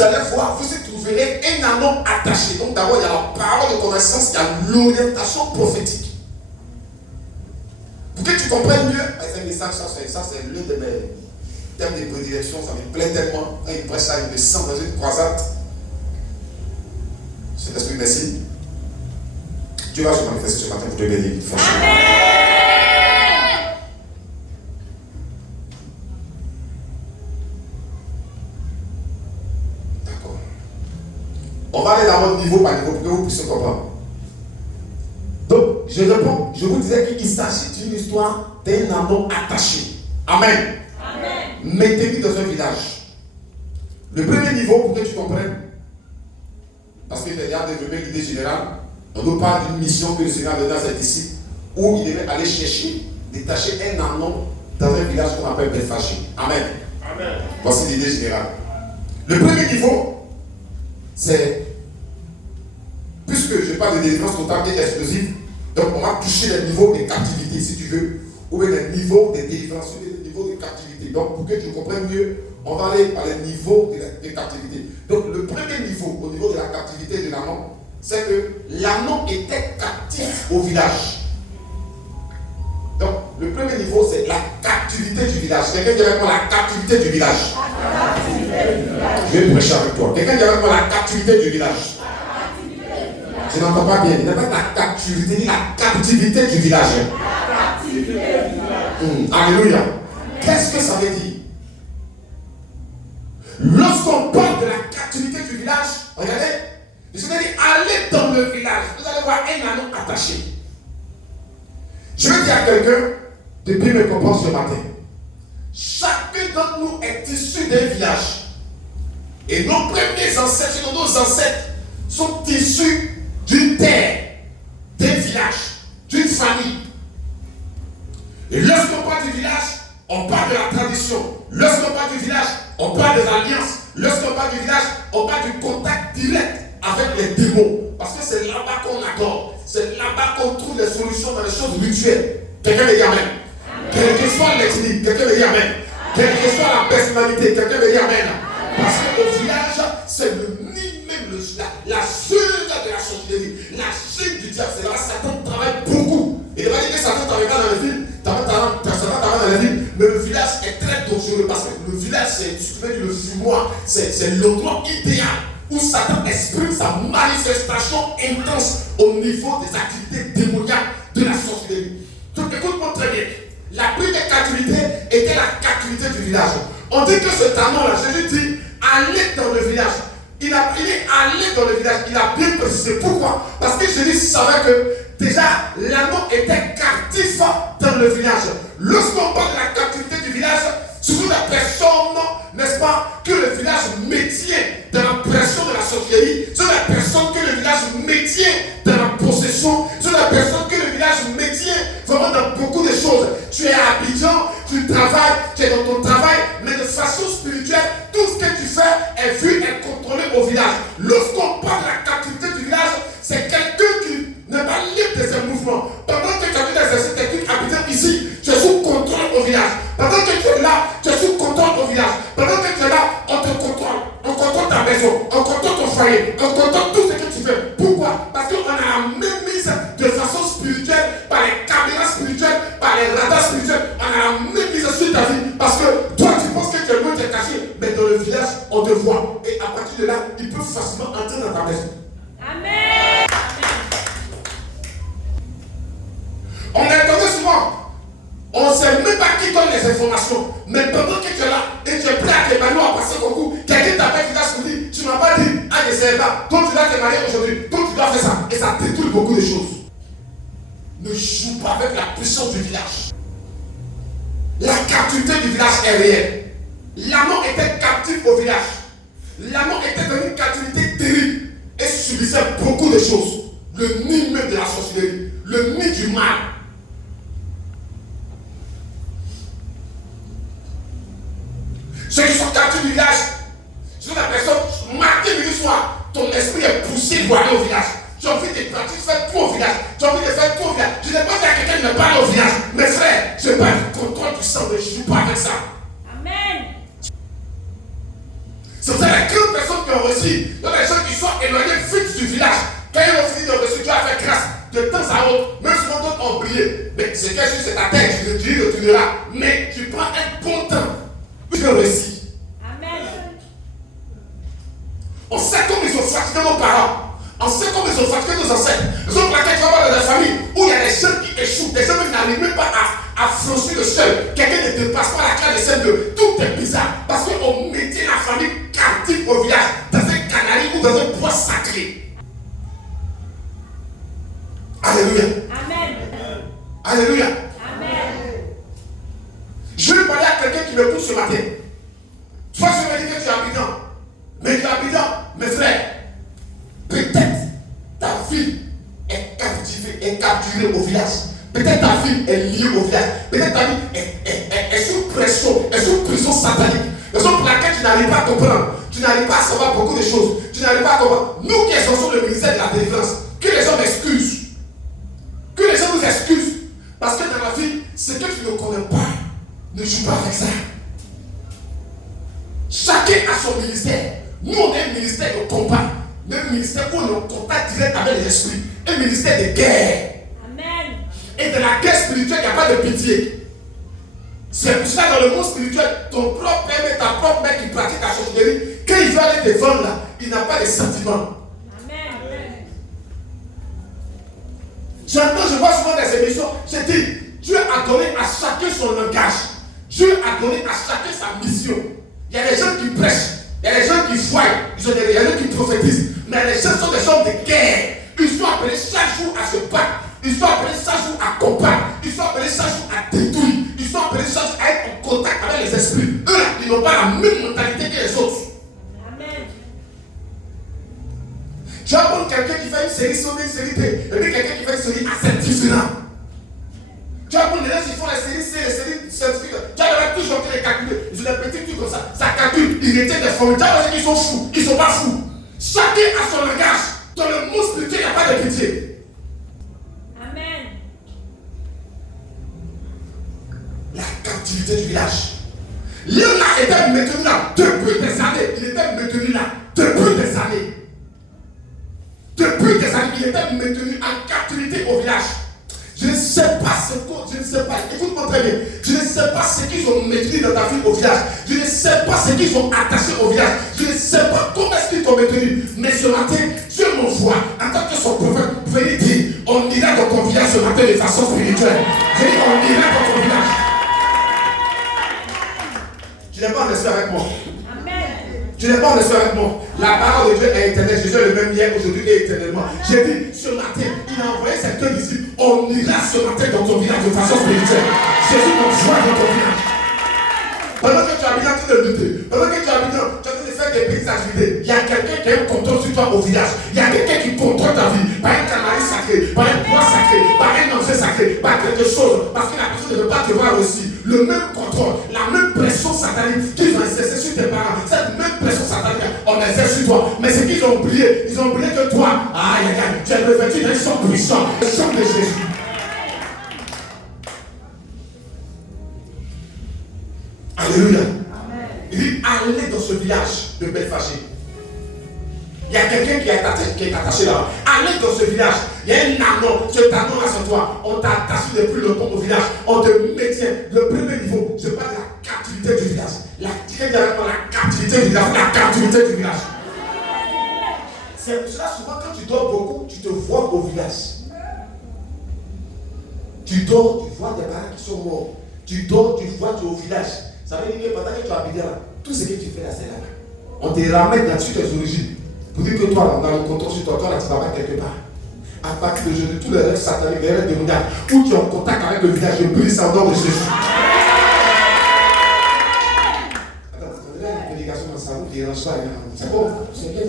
vous allez voir, vous y trouverez un anon attaché. Donc d'abord, il y a la parole de connaissance, il y a l'orientation prophétique. Pour que tu comprennes mieux, c'est un message, ça c'est l'un de mes thèmes de prédilection, ça me plaît tellement. Quand il prêche ça, il me sent dans une croisade. Saint-Esprit, merci. Dieu va se manifester ce matin pour te bénir. D'accord. On va aller d'abord niveau par niveau pour que vous puissiez comprendre. Donc, je réponds, je vous disais qu'il s'agit d'une histoire d'un anon attaché. Amen. Amen. Mettez-vous dans un village. Le premier niveau, pour que tu comprennes, parce qu'il y a développé l'idée générale, on nous parle d'une mission que le Seigneur a donnée à ses disciples, où il devait aller chercher, détacher un anon dans un village qu'on appelle Bethphagée. Amen. Amen. Voici l'idée générale. Le premier niveau, c'est, puisque je parle de délivrance totale et exclusive, donc on va toucher les niveaux de captivité, si tu veux, ou bien les niveaux de délivrance, ou les niveaux de captivité. Donc pour que tu comprennes mieux, on va aller par les niveaux de captivité. Donc le premier niveau, au niveau de la captivité de l'anon, c'est que l'anon était captif au village. Donc le premier niveau, c'est la captivité du village. Quelqu'un dit avec moi la captivité du village. Je vais prêcher avec toi. Quelqu'un dit avec moi la captivité du village. Je n'entends pas bien. Il n'y a pas la captivité, ni la captivité du village. Alléluia. Qu'est-ce que ça veut dire? Lorsqu'on parle de la captivité du village, regardez, je vais dire, allez dans le village, vous allez voir un anon attaché. Je vais dire à quelqu'un, depuis me comprendre ce matin, chacun d'entre nous est issu d'un village. Et nos premiers ancêtres, nos ancêtres, sont issus d'une terre, d'un village, d'une famille. Et lorsqu'on parle du village, on parle de la tradition. Lorsqu'on parle du village, on parle des alliances. Lorsqu'on parle du village, on parle du contact direct avec les démons. Parce que c'est là-bas qu'on adore. C'est là-bas qu'on trouve les solutions dans les choses rituelles. Quelqu'un me dit amen. Quelle que soit l'ethnie, quelqu'un me dit amen. Quelle que soit la personnalité, quelqu'un me dit amen. Parce que le village, c'est le nid même, la jungle de la sorcellerie, la jungle du diable. C'est là où Satan travaille beaucoup. Il ne va pas dire que Satan travaille pas dans les villes. Satan travaille dans les villes. Mais le village est très dangereux parce que le village, c'est le fumoir. C'est l'endroit idéal où Satan exprime sa manifestation intense au niveau des activités démoniaques de la sorcellerie. Donc écoute-moi très bien. La première captivité était la captivité du village. On dit que cet anon-là, Jésus dit, allez dans le village. Il est allé dans le village. Il a bien précisé. Pourquoi? Parce que Jésus savait que déjà l'anon était captif dans le village. Lorsqu'on parle de la captivité du village, surtout la personne, n'est-ce pas, que le village maintient dans la pression de la sorcellerie, c'est la personne que le village maintient dans la possession, c'est la personne que le village maintient vraiment dans beaucoup de choses. Tu es à Abidjan, tu travailles, tu es dans ton travail, mais de façon spirituelle, tout ce que tu fais est vu et contrôlé au village. Lorsqu'on parle de la captivité du village, c'est quelqu'un qui n'est pas libre de ses mouvements. Pendant que tu as vu l'exercice technique habitant ici, tu es sous contrôle au village. Pendant que tu es là, tu es sous contrôle au village. Pendant que tu es là, on te contrôle. On contrôle ta maison, on contrôle ton foyer, on contrôle tout ce que tu fais. Pourquoi? Parce qu'on a la même mise de façon spirituelle, par les caméras spirituelles, par les radars spirituels. On a la même mise sur ta vie. Parce que toi, tu penses que tu es loin, tu es caché. Mais dans le village, on te voit. Et à partir de là, il peut facilement entrer dans ta maison. Amen. On est tombé souvent. On ne sait même pas qui donne les informations. Mais pendant que tu es là et tu es prêt à te marier à passer ton coup, quelqu'un t'appelle, qui t'a dit, tu ne m'as pas dit, ah, je ne sais pas. Donc tu dois te marier aujourd'hui. Donc tu dois faire ça. Et ça détruit beaucoup de choses. Ne joue pas avec la puissance du village. La captivité du village est réelle. L'anon était captif au village. L'anon était dans une captivité terrible et subissait beaucoup de choses. Le nid même de la sorcellerie, le nid du mal. Ceux qui sont captifs du village, sont des personnes marquées du soir. Ton esprit est poussé pour aller au village. Tu as envie de pratiquer, faire tout au village. Tu as envie de faire tout au village. Je n'ai pas dit à quelqu'un de ne pas aller au village. Mes frères, je parle du contrôle du sang, mais je ne joue pas avec ça. Amen. C'est pour ça que les grandes personnes qui ont aussi. Il y a des gens qui sont éloignés vite du village. Quand ils ont fini de reçu, Dieu a fait grâce. De temps à autre, même si d'autres ont brillé, mais c'est quelque chose, c'est ta tête, tu y retourneras. Mais tu prends un bon temps. Tu veux réussir. Amen. On sait comme ils ont fatigué nos parents. On sait comme ils ont fatigué nos ancêtres. Raison pour laquelle tu vas voir dans la famille où il y a des jeunes qui échouent, des jeunes qui n'arrivent même pas à franchir le seuil. Quelqu'un ne te passe pas la classe de scène de tout est bizarre. Parce qu'on mettait la famille captive au village, dans un canari ou dans un bois sacré. Alléluia. Amen. Alléluia. Amen. Je vais parler à quelqu'un qui me pousse ce matin. Toi, je me dis que tu es habitant. Mais tu es habitant, mes frères. Peut-être ta fille est capturée au village. Peut-être ta fille est liée au village. Peut-être ta fille est sous pression, est sous prison satanique. Raison pour laquelle tu n'arrives pas à comprendre. Tu n'arrives pas à savoir beaucoup de choses. Tu n'arrives pas à comprendre. Nous qui exerçons le ministère de la délivrance, que les gens m'excusent. Que les gens nous excusent. Parce que dans la vie, ce que tu ne connais pas, ne joue pas avec ça. Chacun a son ministère. Nous, on a un ministère de combat. Un ministère où on est en contact direct avec les esprits. Un ministère de guerre. Amen. Et dans la guerre spirituelle, il n'y a pas de pitié. C'est pour ça dans le monde spirituel, ton propre père et ta propre mère qui pratique la sorcellerie, quand il veut aller te vendre là, il n'a pas de sentiments. Amen. J'entends, je vois souvent des émissions, je dis, Dieu a donné à chacun son langage. Dieu a donné à chacun sa mission. Il y a des gens qui prêchent, il y a des gens qui voient, il y a des gens qui prophétisent, mais les gens sont des gens de guerre. Ils sont appelés chaque jour à se battre. Ils sont appelés chaque jour à combattre. Ils sont appelés chaque jour à détruire. Ils sont appelés chaque jour à être en contact avec les esprits. Eux, ils n'ont pas la même mentalité que les autres. Amen. Tu vas prendre quelqu'un qui fait une série sur une série T, et puis quelqu'un qui fait une série assez différente. Tu vas prendre les gens qui font les séries C, les séries scientifiques. Tu vas toujours les calculer. Ils ont des petits trucs comme ça. Ça calcule. Ils retiennent des formules. Tu vas voir qu'ils sont fous. Ils ne sont pas fous. Chacun a son langage. Dans le monde spirituel, il n'y a pas de pitié. Amen. La captivité du village. L'homme là était maintenu là depuis des années. Il était maintenu là depuis des années. Depuis des années, il était maintenu en captivité au village. Je ne sais pas ce que, je ne sais pas, écoute-moi très bien, je ne sais pas ce qu'ils ont maintenu dans ta vie au village, je ne sais pas ce qu'ils ont attaché au village, je ne sais pas comment est-ce qu'ils t'ont maintenu, mais ce matin, Dieu m'envoie en tant que son prophète, venez dire, on ira dans ton village ce matin de façon spirituelle, je dis, on ira dans ton village. Tu n'es pas en esprit avec moi. Tu n'es pas en esprit avec moi. La parole de Dieu est éternelle. Jésus est le même hier, aujourd'hui et éternellement. J'ai dit, ce matin, il a envoyé ses deux disciples. On ira ce matin dans ton village de façon spirituelle. Jésus t'envoie dans ton village. Pendant que tu habites en train de lutter, pendant que tu habites en train de faire des petites activités, il y a quelqu'un qui a un contrôle sur toi au village. Il y a quelqu'un qui contrôle ta vie par un canari sacré, par un poids sacré, par un objet sacré, par quelque chose. Parce que la personne ne veut pas te voir aussi. Le même contrôle, la même pression satanique qu'ils ont exercé sur tes parents, cette même pression satanique, on exerce sur toi. Mais ce qu'ils ont oublié, ils ont oublié que toi, aïe aïe aïe, tu es revêtu d'un sang puissant, le sang de Jésus. Alléluia. Il dit, allez dans ce village de Bethphagée. Il y a quelqu'un qui est attaché là. Allez dans ce village. Il y a un anon. Ce anon là sur toi. On t'a attaché depuis le temps au village. On te maintient. Le premier niveau, je parle de la captivité du village. La captivité du village. La captivité du village. C'est pour cela, souvent, quand tu dors beaucoup, tu te vois au village. Tu dors, tu vois tes parents qui sont morts. Tu dors, tu vois, tu es au village. Ça veut dire que pendant que tu habites là, tout ce que tu fais là, c'est là. On te ramène là-dessus tes origines. Pour dire que toi, on a le contrôle sur toi, là, tu vas quelque part. À partir d'aujourd'hui, tous les rêves sataniques, les rêves démoniaques, où tu es en contact avec le village, je brise ça au nom de Jésus. Attends, tu as une prédication dans sa route, il ne pas. C'est bon, c'est bien.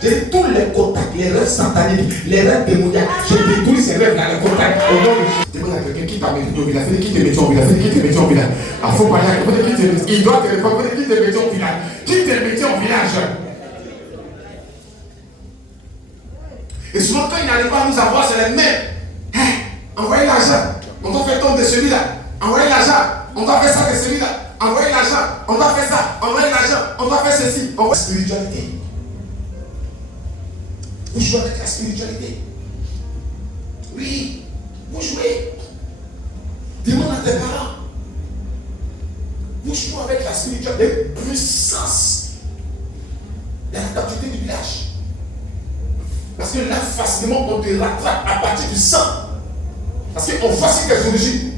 J'ai tous les contacts, les rêves sataniques, les rêves démoniaques, je détruis ces rêves dans les contacts au nom de Jésus. Demande à quelqu'un qui t'a mis au village, qui te met au village, qui te met au village. Il faut parler à quelqu'un qui te met, il doit te répondre, qui te met au village, qui te met au village. Et souvent, quand il n'arrive pas à nous avoir, c'est les mêmes. Hey, envoyez l'argent. On doit faire tomber de celui-là. Envoyez l'argent. On doit faire ça de celui-là. Envoyez l'argent. On doit faire ça. Envoyez l'argent. On doit faire ceci. Envoyez la spiritualité. Vous jouez avec la spiritualité. Oui, vous jouez. Demande à tes parents. Vous jouez avec la spiritualité, la puissance. Il y a la capacité du village. Parce que là, facilement, on te rattrape à partir du sang. Parce qu'on voici tes origines.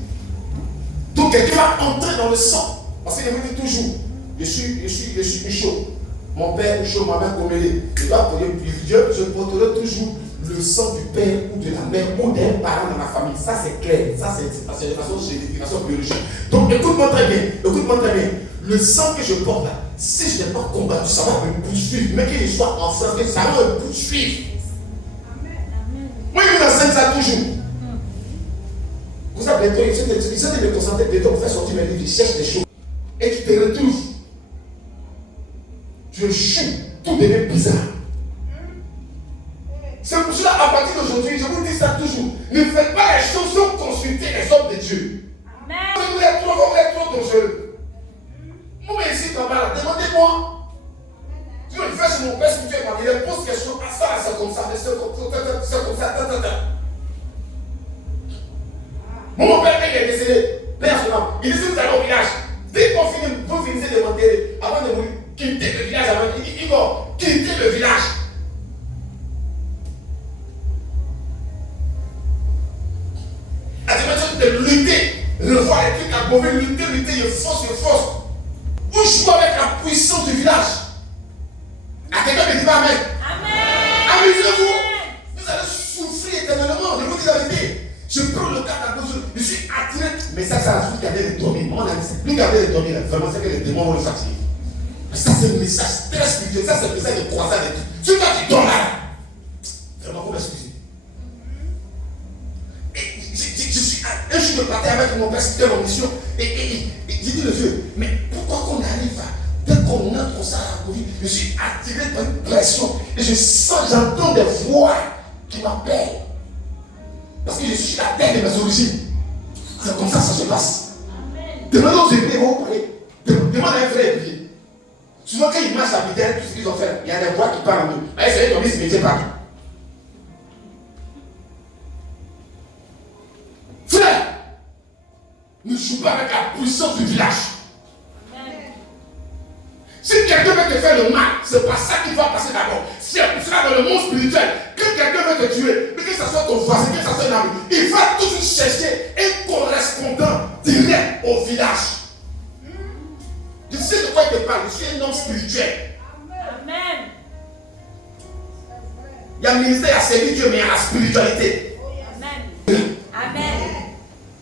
Donc, quelqu'un va entrer dans le sang. Parce qu'il me dit toujours, je suis chaud. Mon père est chaud, ma mère commélée. Je dois appeler Dieu, je porterai toujours le sang du père ou de la mère ou d'un parent dans ma famille. Ça, c'est clair. Ça, c'est de façon génétique, de façon biologique. Donc, écoute-moi très bien. Écoute-moi très bien. Le sang que je porte là, si je n'ai pas combattu, ça va me poursuivre. Mais qu'il soit enfermé, ça va me poursuivre. Moi, je vous enseigne ça toujours. Vous savez, bientôt, ils sont de me concentrer, bientôt, pour faire sortir mes livres, ils cherchent des choses. Et tu te retrouves. Tu échoues, tout devient bizarre. C'est pour cela, à partir d'aujourd'hui, je vous dis ça toujours. Ne faites pas les choses sans consulter les hommes de Dieu. Vous êtes trop dangereux. Moi, ici, demandez-moi. Tu veux le faire sur mon père spirituel, il me pose question, ça, c'est comme ça, c'est comme ça. Mon père, il est décédé, personnellement. Il dit, vous allez au village. Dès qu'on finit, vous finissez de m'enterrer, avant de mourir, quittez le village. Il dit, Igor, quittez le village. La dimension de lutter, revoir les trucs à mauvais, lutter, je force. Vous jouez avec la puissance du village. À quelqu'un ne dit pas Amen. Amusez-vous. Vous allez souffrir éternellement. Je vous dis la vérité. Je prends le cas d'un besoin. Je suis attiré. Mais ça, vous gardez les dormir. Vous gardez les dormir. Vraiment, c'est que les démons vont le fatiguer. Ça, c'est un message très spirituel. Ça, c'est un message de croissance. Si toi, tu dors là, vraiment, vous m'excusez. Je suis un jour de partir avec mon père, c'était mon mission. Et j'ai dit le vieux, mais pourquoi qu'on arrive à, dès qu'on entre au ça à la Covid, je suis attiré par une pression. Et je sens, j'entends des voix qui m'appellent. Parce que je suis la terre de mes origines. C'est comme ça que ça se passe. Demandez aux églises, vous parlez. Demandez à un frère églier. Souvent, quand ils marchent à Bidel, tout ce qu'ils ont fait, il y a des voix qui parlent en eux. Essayez de tomber ce métier partout. Frère, ne joue pas avec la puissance du village. Si quelqu'un veut te faire le mal, c'est pas ça qui va passer d'abord. C'est pour cela dans le monde spirituel, que quelqu'un veut te tuer, mais que ce soit ton voisin, que ce soit un ami, il va toujours chercher un correspondant direct au village. Je sais de quoi il te parle, je suis un homme spirituel. Amen. Il y a le ministère, il y a servi Dieu, mais il y a la spiritualité. Amen.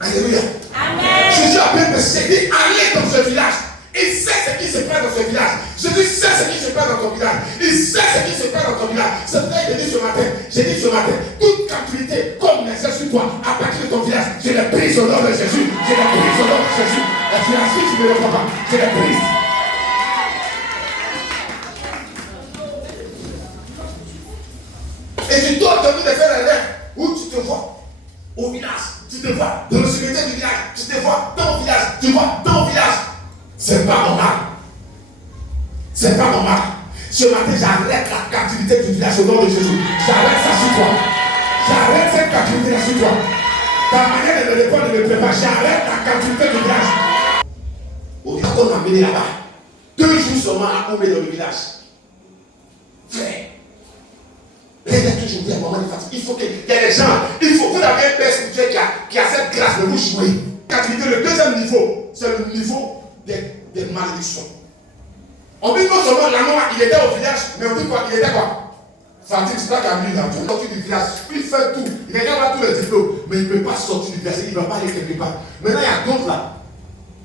Alléluia. Amen. Jésus a bien dit, allez dans ce village. Il sait ce qui se passe dans ce village. Jésus sait ce qui se passe dans ton village. Il sait ce qui se passe dans ton village. C'est vrai que j'ai dit ce matin, toute captivité comme l'exerce sur toi, à partir de ton village, je l'ai prise au nom de Jésus. Je l'ai prise au nom de Jésus. Et tu la suis, tu ne le crois pas. Je l'ai prise. Et tu dois te de faire la rêve où tu te vois au village, tu te vois dans le cimetière du village, tu te vois dans le village, tu vois dans le village. C'est pas normal. C'est pas normal. Ce matin, j'arrête la captivité du village au nom de Jésus. J'arrête ça sur toi. J'arrête cette captivité sur toi. Ta manière de me répondre ne me plaît pas. J'arrête la captivité du village. Au village qu'on m'a amené là-bas. 2 jours seulement à Oumé dans le village. Frère. Rêvez toujours bien, moment de fatigue. Il faut qu'il y ait des gens. Il faut que vous avez un père spirituel qui a cette grâce de vous jouer. Captivité, le deuxième niveau, c'est le niveau des malédictions. On dit non seulement la mort, il était au village, mais on dit quoi? Il était quoi? Fatigue, c'est pas qu'à là. Il sorti du village, il fait tout. Il regarde tous les diplômes, mais il ne peut pas sortir du village. Il ne va pas aller quelque part. Maintenant, il y a d'autres là.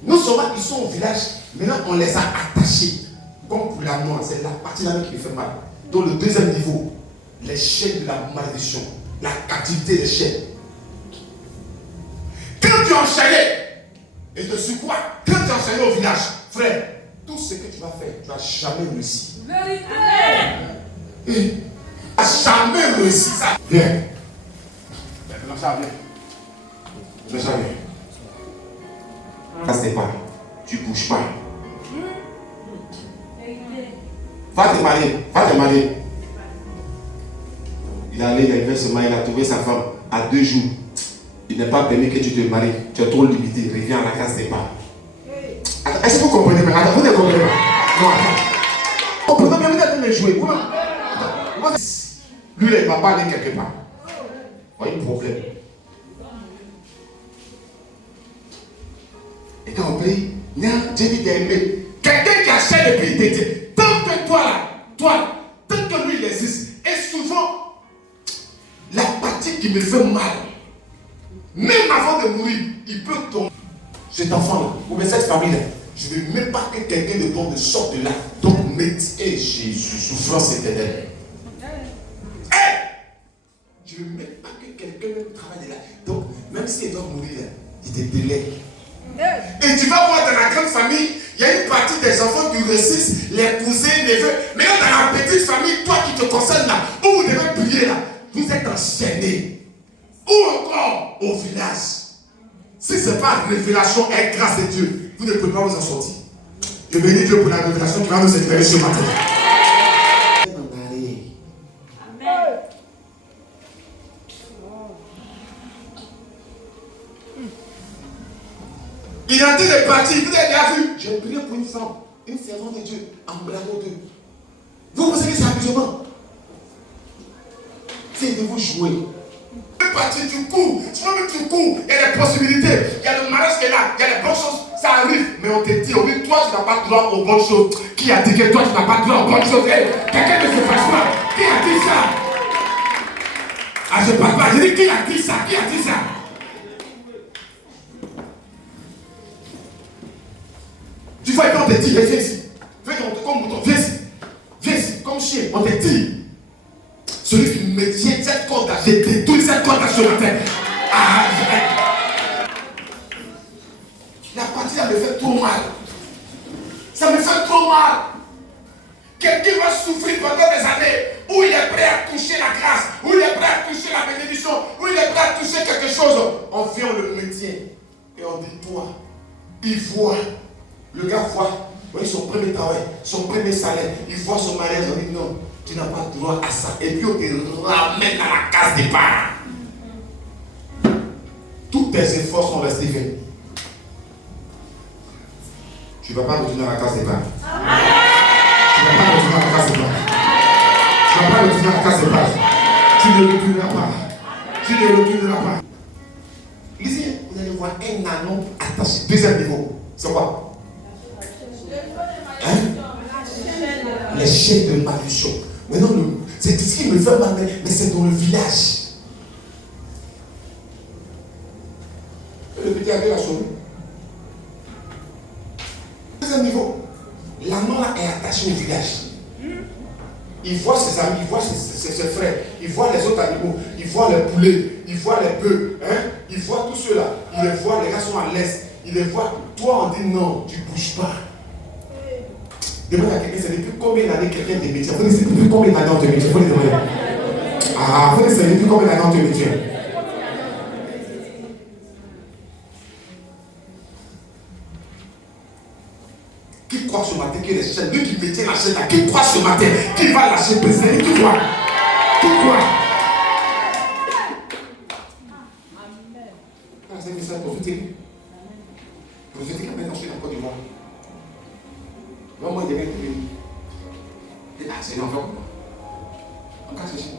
Non seulement ils sont au village, maintenant on les a attachés. Comme pour la mort, c'est la partie là qui lui fait mal. Donc le deuxième niveau, les chaînes de la malédiction, la captivité des chaînes. Quand tu es enchaîné, et de sur quoi? Quand tu es enchaîné au village, frère, tout ce que tu vas faire, tu n'as jamais réussi. Amen. Tu n'as jamais réussi ça. Viens. Maintenant ça vient. Mais ça vient. Ça c'est pas. Tu ne bouges pas. Va te marier. Va te marier. Il est allé, il a élevé seulement, il a trouvé sa femme à 2 jours. Il n'est pas permis que tu te maries. Tu es trop limité. Reviens à la case départ. Est-ce que vous comprenez maintenant? Attends, vous ne comprenez pas? Non, attends. Comprenez bien, vous êtes en train de jouer. Lui, il ne va pas aller quelque part. Il y a un problème. Et quand on prie, Dieu dit d'aimer. Quelqu'un qui achète le prix d'été. Tant que toi, tant que lui il existe. Et souvent, la partie qui me fait mal, même avant de mourir, il peut tomber. Cet enfant-là, ou bien cette famille-là, je ne veux même pas que quelqu'un de bon ne sorte de là. Donc, mettez Jésus, souffrance éternelle. Je ne veux même pas que quelqu'un travaille de là. Donc, même s'il doit mourir là, il te délègue. Et tu vas voir dans la grande famille, il y a une partie des enfants qui réussissent, les cousins, les neveux. Mais là, dans la petite famille, toi qui te concerne là, où vous devez prier là, vous êtes enchaînés. Ou encore au village. Si ce n'est pas révélation et grâce de Dieu, vous ne pouvez pas vous en sortir. Je bénis Dieu pour la révélation qui va nous éclairer ce matin. Amen. Il est en train de partir, vous avez déjà vu. J'ai prié pour une femme, une servante de Dieu, en bravo d'eux. Vous pensez que c'est amusement? C'est de vous jouer. Partir, tu cours, tu cours, il y a des possibilités, il y a le mariage qui est là, il y a des bonnes choses, ça arrive, mais on te dit, oui, toi tu n'as pas droit aux bonnes choses. Qui a dit que toi tu n'as pas droit aux bonnes choses? Hey, quelqu'un ne se fâche pas. Qui a dit ça? Ah, je ne parle pas, je dis qui a dit ça? Qui a dit ça? Tu vois, quand on te dit, viens ici, viens comme mouton, viens ici, comme chien, on te dit. Celui qui me tient cette corde, j'ai détruit cette corde sur ma tête. La partie, ça me fait trop mal. Ça me fait trop mal. Quelqu'un va souffrir pendant des années où il est prêt à toucher la grâce, où il est prêt à toucher la bénédiction, où il est prêt à toucher quelque chose. On vient, on le maintient. Et on dit, toi, il voit. Le gars voit. Oui, son premier travail, son premier salaire. Il voit son mariage, on dit non. Tu n'as pas droit à ça. Et puis on te ramène à la case départ. Tous tes efforts sont restés vains. Tu ne vas pas retourner à la case départ. Tu ne vas pas retourner à la case départ. Tu ne vas pas retourner à la case départ. Tu ne retourneras pas. Tu ne retourneras pas. Lisez, vous allez voir un anneau attaché. Deuxième niveau. C'est quoi? Hein? Les chaînes de malédiction. Maintenant, c'est ce qui me fait mal, mais c'est dans le village. Le petit avait la sauvé. Deuxième niveau, l'anneau là est attaché au village. Il voit ses amis, il voit ses frères, il voit les autres animaux, il voit les poulets, il voit les bœufs, hein? Il voit tous ceux-là. Il les voit, les gars sont à l'aise. Il les voit. Toi, on dit non, tu ne bouges pas. Demande à quelqu'un, c'est depuis combien d'années quelqu'un te métier? Vous dites, c'est depuis combien d'années on te métier? Vous dites, ah, vous dites, c'est depuis combien d'années on te métier? Qui croit ce matin que les chaînes, lui qui métier la chaîne là, qui croit ce matin, qui va lâcher baiser, qui croit? Qui croit? Ah, c'est un message prophétique. Prophétique, maintenant je suis dans le Côte d'Ivoire. Moi, il devait être béni. Ah, c'est un enfant pour moi. Encore ceci.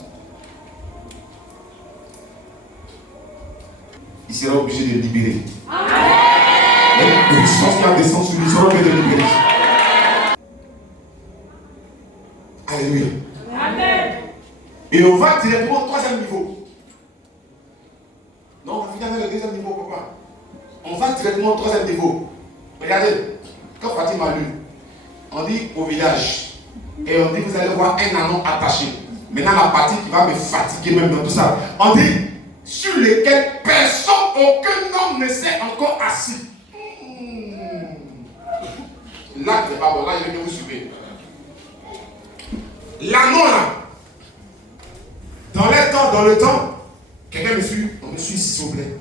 Il sera obligé de le libérer. La puissance qui a descendu sur lui, il sera obligé de le libérer. Alléluia. Amen. Et on va directement au troisième niveau. Non, on va finir avec le deuxième niveau, papa. On va directement au troisième niveau. Regardez, quand Fatima m'a lu, on dit au village, et on dit vous allez voir un anneau attaché. Maintenant la partie qui va me fatiguer même dans tout ça. On dit sur lesquels personne, aucun homme ne s'est encore assis. Là, c'est pas bon, là je vais vous suivre. L'anneau là, dans le temps, quelqu'un me suit, on me suit s'il vous plaît.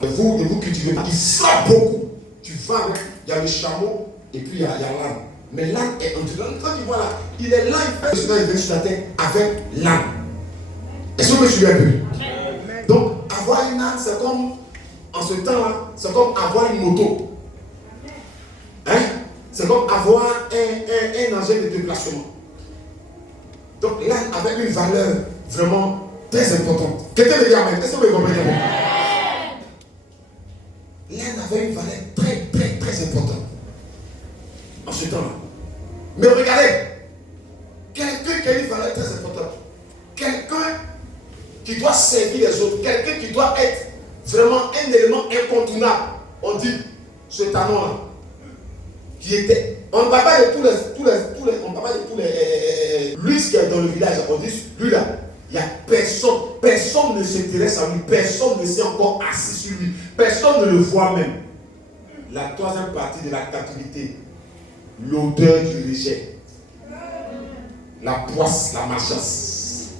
Vous cultivez, il frappe beaucoup. Tu vas, il y a le chameau et puis il y a l'âne. Mais l'âne est entre quand tu vois là, il est là, il fait il vient sur la terre avec l'âne. Est-ce que vous me suivez un peu? Donc, avoir une âne, c'est comme, en ce temps-là, c'est comme avoir une moto. Hein? C'est comme avoir un engin de déplacement. Donc, l'âne avait une valeur vraiment très importante. Quelqu'un me dit amen. Est-ce que vous me comprenez? L'âne avait une valeur très, très, très importante. En ce temps-là. Mais regardez, quelqu'un qui a une valeur très importante, quelqu'un qui doit servir les autres, quelqu'un qui doit être vraiment un élément incontournable. On dit, ce talon-là, qui était, on ne parle pas de on parle pas de tous les, lui qui est dans le village, on dit, lui là, il n'y a personne ne s'intéresse à lui, personne ne s'est encore assis sur lui, personne ne le voit même. La troisième partie de la captivité, l'odeur du rejet, la poisse, la malchance.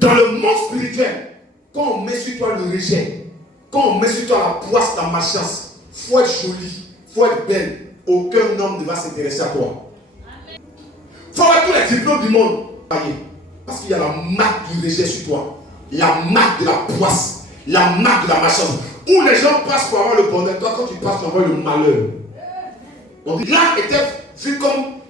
Dans le monde spirituel, quand on met sur toi le rejet, quand on met sur toi la poisse, la malchance, il faut être joli, il faut être belle. Aucun homme ne va s'intéresser à toi. Il faut avoir tous les diplômes du monde. Parce qu'il y a la marque du rejet sur toi, la marque de la poisse, la marque de la malchance. Où les gens passent pour avoir le bonheur, toi quand tu passes pour avoir le malheur. Donc là était vu comme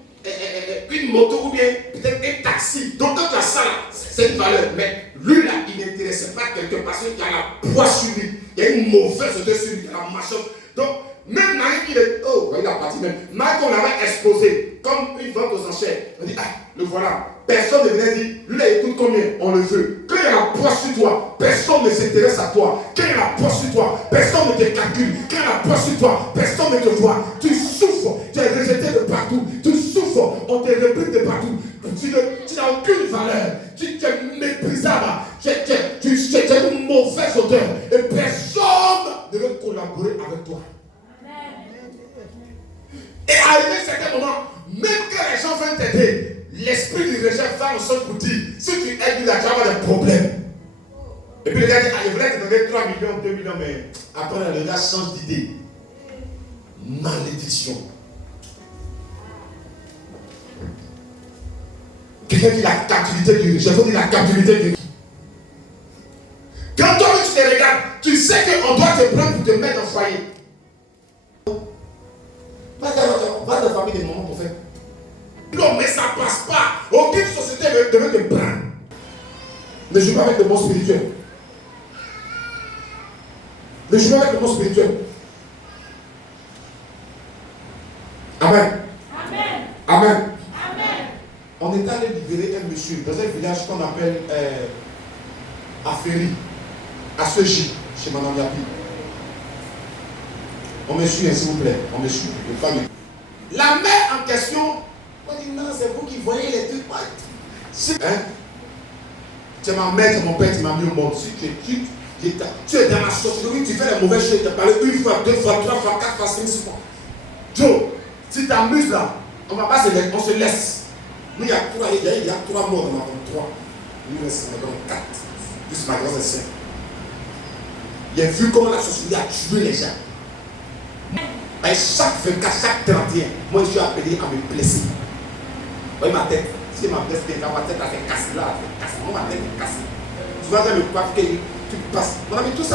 une moto ou bien peut-être un taxi. Donc quand tu as ça là, c'est une valeur. Mais lui là, il n'intéressait pas quelqu'un parce qu'il y a la poisse sur lui. Il y a une mauvaise odeur sur lui, il y a la malchance. Donc même Marie qui est, oh, il a parti même. Marie qu'on avait exposé comme une vente aux enchères. On dit, ah, le voilà. Personne ne venait dire, lui là, écoute combien, on le veut. Quand il y a la poisse sur toi, personne ne s'intéresse à toi. Quand il y a la poisse sur toi, personne ne te calcule. Quand il y a la poisse sur toi, personne ne te voit. Tu souffres, tu es rejeté de partout. Tu souffres, on te réplique de partout. Tu n'as aucune valeur. Tu es méprisable. Tu as une mauvaise odeur. Et personne ne veut collaborer avec toi. Et arrivé à certains moments, même quand les gens veulent t'aider, l'esprit du rejet va au sol pour dire, si tu aides lui là, tu vas avoir des problèmes. Et puis le gars dit, ah, je voulais te donner 3 millions, 2 millions, mais après le gars change d'idée. Malédiction. Quelqu'un dit la captivité du rejet. Je vous dis la captivité du rejet. Quand toi tu te regardes, tu sais qu'on doit te prendre pour te mettre au foyer. Va dans la famille des moments pour faire. Non, mais ça ne passe pas. Aucune société ne veut te prendre. Ne joue pas avec le monde spirituel. Ne joue pas avec le monde spirituel. Amen. Amen. Amen. Amen. On est allé libérer un monsieur dans un village qu'on appelle Aferi, à Soji, chez Madame Yapi. On me suit, s'il vous plaît. On me suit. La mère en question, on dit non, c'est vous qui voyez les trucs. Hein? Tu es ma mère, tu es mon père, tu m'as mis au monde. Si tu es dans la société, tu fais les mauvaises choses, tu as parlé une fois, deux fois, trois fois, quatre fois, 5, 6 fois. Joe, si tu t'amuses là, on va pas se laisser, on se laisse. Nous, il y a 3 morts dans ma famille, 3. Nous, il y a 4. Plus ma grosse sœur. Il a vu comment la société a tué les gens. Et chaque 24, chaque 31, moi je suis appelé à me blesser. Vous voyez ma tête, si ma tête est là, ma tête a fait casser là, moi ma tête est cassée. Souvent, dans le coiffe, tu passes. Mon ami, tout ça.